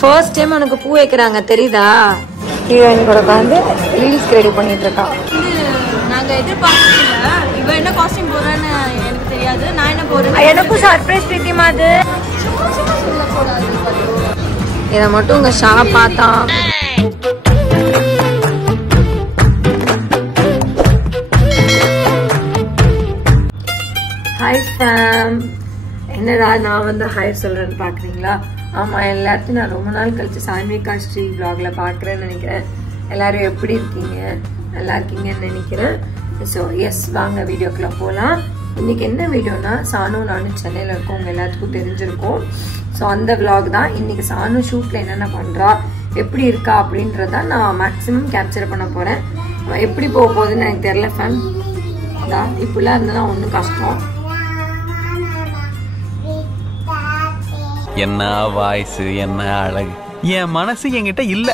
First time உனக்கு பூ வைக்கிறாங்க தெரியுதா? ஹீரோயின் கூட உட்காந்து ரீல்ஸ் ரெடி பண்ணிட்டு இருக்கா. நாங்க எதிர்பார்க்கல இவ என்ன காஸ்டியூம் போறான்னு எனக்கு தெரியாது. நான் என்ன போறேன் எனக்கும் சர்ப்ரைஸ் பிரீத்திமா. அது இதை மட்டும் உங்க ஷா பார்த்தா. Hi fame. என்னடா நான் வந்து ஹாய் சொல்றேன்னு பாக்குறீங்களா? ஆமா, எல்லாத்தையும் நான் ரொம்ப நாள் கழிச்சு சாமிகா ஸ்ரீ vlogல பாக்குறேன்னு நினைக்கிறேன். எல்லாரும் எப்படி இருக்கீங்க? நல்லா இருக்கீங்கன்னு நினைக்கிறேன். ஸோ எஸ், வாங்க வீடியோக்குள்ள போகலாம். இன்னைக்கு என்ன வீடியோனா, சானு நானும் சென்னையில் இருக்கோம், உங்க எல்லாத்துக்கும் தெரிஞ்சிருக்கும். ஸோ அந்த vlog தான். இன்னைக்கு சானு ஷூட்ல என்னென்ன பண்றா, எப்படி இருக்கா அப்படின்றத நான் மேக்ஸிமம் கேப்சர் பண்ண போறேன். எப்படி போக போகுதுன்னு எனக்கு தெரியல ஃபேம். இப்படிலாம் இருந்தா ஒன்றும் கஷ்டம். என்ன வாய்ஸ், என்ன அழகு, என் மனசு என்கிட்ட இல்ல.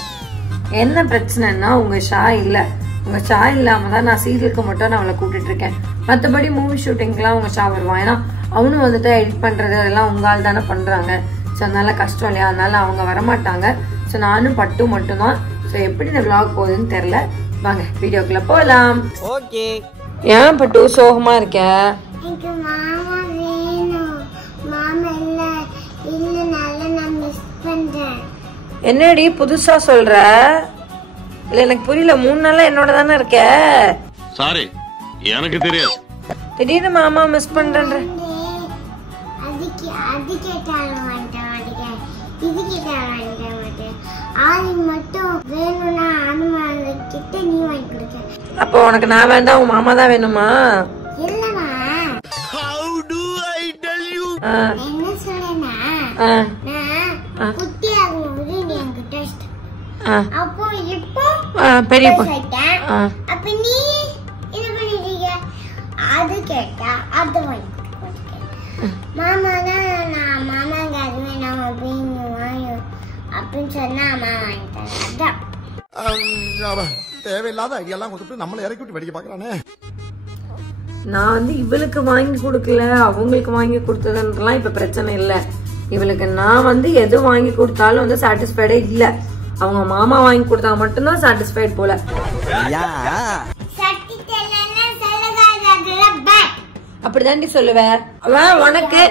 என்ன பிரச்சனைன்னா உங்க ஷா இல்ல. உங்க ஷா இல்லாம தான் நான் சீரியலுக்கு மட்டும் நான் அவளை கூப்பிட்டு இருக்கேன். மற்றபடி மூவி ஷூட்டிங்லாம் உங்க ஷா வருவான். ஏன்னா அவனும் வந்துட்டு எடிட் பண்றது அதெல்லாம் உங்களால் தானே பண்றாங்க. ஸோ அதனால கஷ்டம் இல்லையா, அதனால அவங்க வரமாட்டாங்க. ஸோ நானும் பட்டு மட்டும்தான். ஸோ எப்படி இந்த vlog போகுதுன்னு தெரியல. வாங்க வீடியோக்குள்ள போகலாம். ஓகே. ஏன் பட்டு சோகமா இருக்க? என்னடி புதுசா சொல்ற? இல்ல எனக்கு புரியல. 3 நாளா என்னோட தானே இருக்க. சாரி, எனக்கு தெரியாது. திடீர்னு மாமா மிஸ் பண்றேன்ற. அப்போ உனக்கு நான் வேண்டாம், உன் மாமா தான் வேணுமா? பெரிய தேவையில்லாத ஐடியாலாம் கொடுத்து நம்மள இறக்கி விட்டு வெடிக்க பாக்குறானே. நான் வந்து இவளுக்கு வாங்கி கொடுக்கல, அவங்களுக்கு வாங்கி கொடுத்ததுன்றலாம் இப்ப பிரச்சனை இல்ல. இவளுக்கு நான் வந்து எது வாங்கி கொடுத்தாலும் வந்து சாட்டிஸ்ஃபைடே இல்ல. அவங்க மாமா வாங்கி கொடுத்தா மட்டும்தான் சாட்டிஸ்ஃபைட் போல. அப்படிதாண்டி சொல்லுவ. அவன் உனக்கு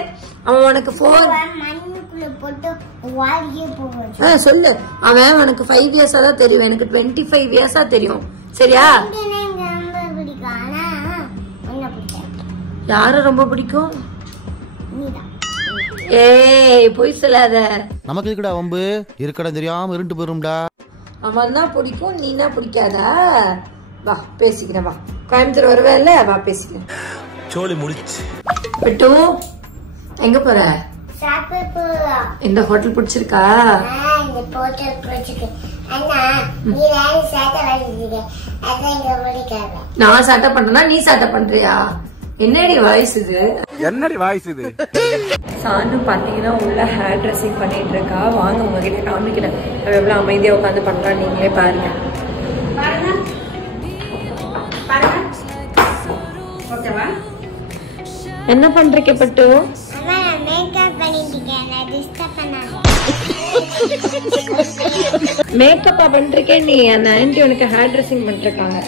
4 சொல்லு. அவன் உனக்கு 5 இயர்ஸா தான் தெரியும், எனக்கு 25 இயர்ஸா தெரியும். சரியா? யார ரொம்ப பிடிக்கும்? ஏய் போய் சொல்லாத. நமக்கு இருக்குடா வம்பு, இருக்கடா தெரியாம இருண்டு போயிரும்டா. அவன் தான் பிடிக்கும், நீனா பிடிக்காதா? வா பேசிக்கிறேன், வா. கோயம்புத்தூர் வருவேல்ல, வா பேசிக்கிறேன். சோலி முடிச்சு. பெட்டு எங்க போற? இந்த ஹோட்டல் பிடிச்சிருக்கா? நான் சாட்டை பண்றேன்னா நீ சாட்டை பண்றியா? என்னடி வாய்ஸ் இது? என்னடி வாய்ஸ் இது? சானு பாத்தீங்கன்னா உள்ள ஹேர் ட்ரெஸ்ஸிங் பண்ணிட்டு இருக்கா. வாங்க உங்ககிட்ட காமிக்கிறேன் அவ எவ்வளவு அமைதியா உட்காந்து பண்றா, நீங்களே பாருங்க. என்ன பண்றீங்க பட்டு? மேக்கப்பா பண்றீங்க நீ? அந்த ஆன்ட்டி உனக்கு ஹேர் ட்ரெஸ்ஸிங் பண்ணிருக்காங்க.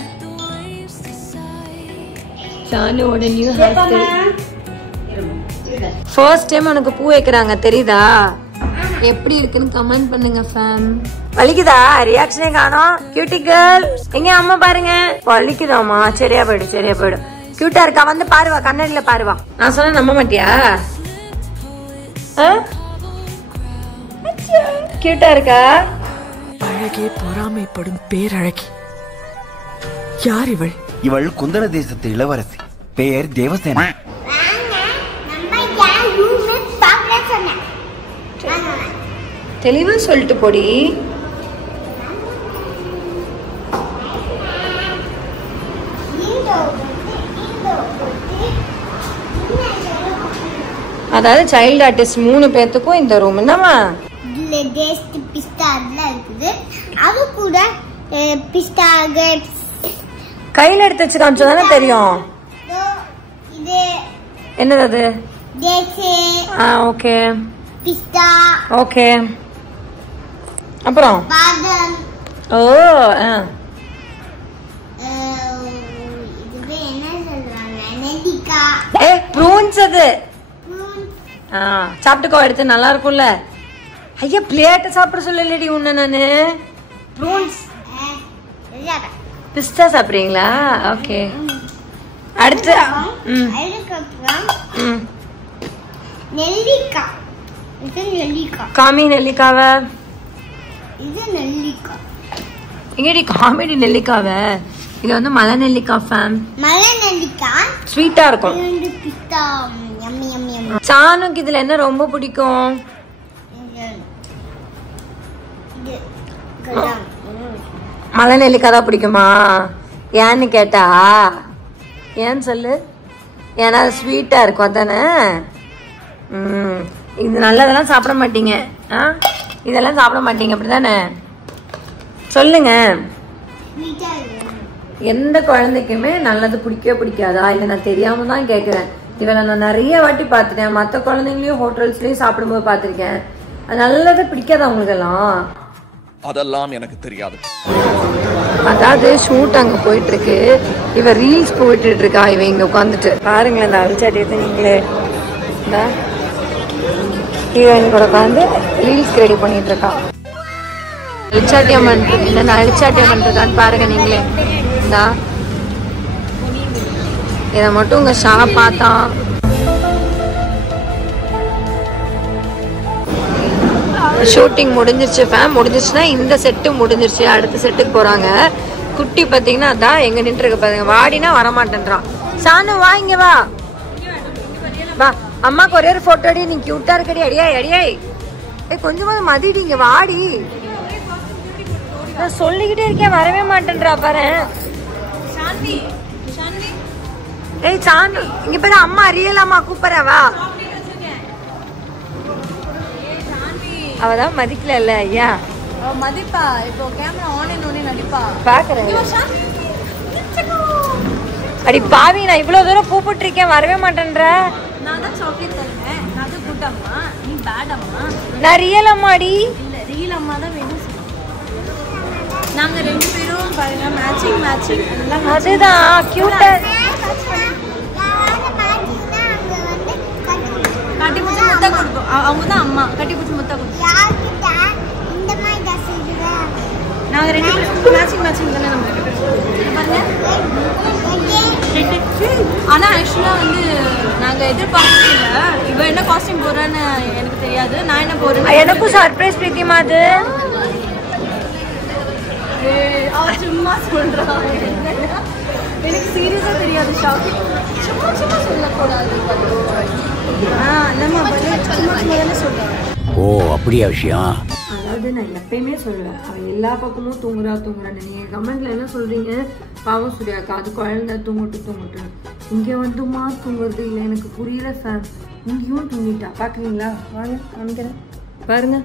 சானுவோட new hair style. First time உனக்கு பூ வைக்கிறாங்க தெரியுதா? எப்படி இருக்குன்னு கமெண்ட் பண்ணுங்க ஃபேம். வலிக்குதா? ரியாக்ஷனே காணோம். கியூட்டி கேர்ள் எங்க அம்மா பாருங்க. வலிக்குதாமா? சரியா போயிடு, சரியா போயிடு. கியூட்டா இருக்கா? வந்து பாருவா, கண்ணாடியில பாருவா. நான் சொன்ன நம்ப மாட்டியா? கியூட்டா இருக்கா? அழகே பொறாமைப்படும் பேரழகி. யார் இவள்? இவள் குந்தல தேசத்து இளவரசி, பெயர் தேவசேனா. தெளிவா சொல்லிட்டு போடி. அதாவது சைல்டு ஆர்டிஸ்ட் 3 பேத்துக்கும் இந்த ரூம் என்னமா? கையில எடுத்து வச்சு காமிச்சதானே தெரியும். என்னது அது? Okay okay. அப்புறம் ஓ ப்ரூன்ஸ் அது. சாப்பிட்டுக்கோ, எடுத்து நல்லா இருக்கும்ல. ஐயா பிளேட்டை சாப்பிட சொல்லலடி உன்ன நானு. ப்ரூன்ஸ் பிஸ்தா சாப்பிடுறீங்களா? ஓகே. அடுத்து காமி நெல்லிக்காவ எங்கடி காமெடி நெல்லிக்காவ? இது வந்து மலை நெல்லிக்காய் ஃபேம். மலை நெல்லிக்காய் ஸ்வீட்டா இருக்கும். சானுக்கு இதுல என்ன ரொம்ப பிடிக்கும்? மலை நெல்லிக்காய் தான் பிடிக்குமா? ஏன்னு கேட்டா ஏன்னு சொல்லு. ஏன்னா அது ஸ்வீட்டா இருக்கும் அதானே. இது நல்லதெல்லாம் சாப்பிட மாட்டீங்க. இதெல்லாம் சாப்பிட மாட்டீங்க அப்படிதானே? சொல்லுங்க. எந்த குழந்தைக்குமே நல்லது பிடிக்கவே பிடிக்காதா? இல்லை நான் தெரியாம தான் கேட்குறேன். இவளை நான் நிறைய வாட்டி பார்த்துட்டேன். மற்ற குழந்தைங்களையும் ஹோட்டல்ஸ்லயும் சாப்பிடும்போது பார்த்துருக்கேன். அது நல்லது பிடிக்காதா உங்களுக்கெல்லாம்? அதெல்லாம் எனக்கு தெரியாது. அதாவது ஷூட் அங்க போயிட்டு இருக்கு. இவ ரீல்ஸ் போயிட்டு இருக்கா. இவ இங்க உட்காந்துட்டு பாருங்களேன். இந்த அழிச்சாட்டியத்தை நீங்களே ஹீரோயின் கூட உட்காந்து ரீல்ஸ்க்கு ரெடி பண்ணிட்டு இருக்கா. அழிச்சாட்டியம் பண்றது என்ன அழிச்சாட்டியம் பண்றதான்னு பாருங்க நீங்களே. இந்தா இதை மட்டும் உங்க ஷா பார்த்தா ஷூட்டிங் முடிஞ்சிருச்சு ஃபேம். முடிஞ்சிருச்சுன்னா இந்த செட்டு முடிஞ்சிருச்சு. அடுத்த செட்டுக்கு போறாங்க. குட்டி பாத்தீங்கன்னா அதான் எங்க நின்று இருக்க பாருங்க. வாடினா வரமாட்டேன்றான். சானு வா, இங்க வா வா. அம்மாக்கு ஒரே ஒரு போட்டோ அடி. நீ கியூட்டா இருக்கடி. அடியாய் அடியாய். கொஞ்சமாவது மதிடி. இங்க வாடி. நான் சொல்லிக்கிட்டே இருக்கேன், வரவே மாட்டேன்றா பாரு. ஏய் சானு இங்க பாரு. அம்மா ரியல் அம்மா கூப்பிடவா? அவதான் மதிக்கல. ஐயா மதிப்பா. இப்போ கேமரா ஆன் பண்ணி நடிப்பா. பாக்குறேன். அடி பாவி, நான் இவ்வளவு தூரம் கூப்பிட்டு இருக்கேன், வரவே மாட்டேன்ற. நான் தான் சாக்லேட் தருவேன். நான் தான் குட் அம்மா, நீ பேட் அம்மா. நான் ரியல் அம்மாடி. இல்ல ரியல் அம்மா தான் வேணும். நாங்க ரெண்டு பேரும் பாருங்க மேட்சிங் மேட்சிங். அதுதான் கியூட்டா. கட்டி பிடிச்சி முத்தா கொடுப்போம். அவங்க தான் அம்மா. கட்டி பிடிச்சி முத்தா கொடுப்போம். நாங்க ரெண்டு பேரும் மேட்சிங் மேட்சிங் தானே நம்ம ரெண்டு பேரும் பாருங்க. ஆனா ஆக்சுவலா வந்து நாங்க எதிர்பார்க்கவே இல்லை. இவ என்ன காஸ்டியூம் போறான்னு எனக்கு தெரியாது. நான் என்ன போறேன் எனக்கும் சர்ப்ரைஸ் பிரித்திமா. அது அவ சும்மா சொல்றான். எனக்கு சீரியஸா தெரியாது. ஷாக்கிங். சும்மா சும்மா சொல்லக்கூடாது. ஓ அப்படியா விஷயம்? அதாவது நான் எப்பயுமே சொல்லுவேன், அவன் எல்லா பக்கமும் தூங்குறான்னு. நீங்க கமெண்ட்ல என்ன சொல்றீங்க? பாவம் சூர்யாக்கா, அது குழந்தை தூங்கட்டு. இங்க வந்துமா தூங்குறது இல்லை, எனக்கு புரியல சார். இங்கேயும் தூங்கிட்டா. பாக்குறீங்களா? வாங்க காமிக்கிறேன் பாருங்க.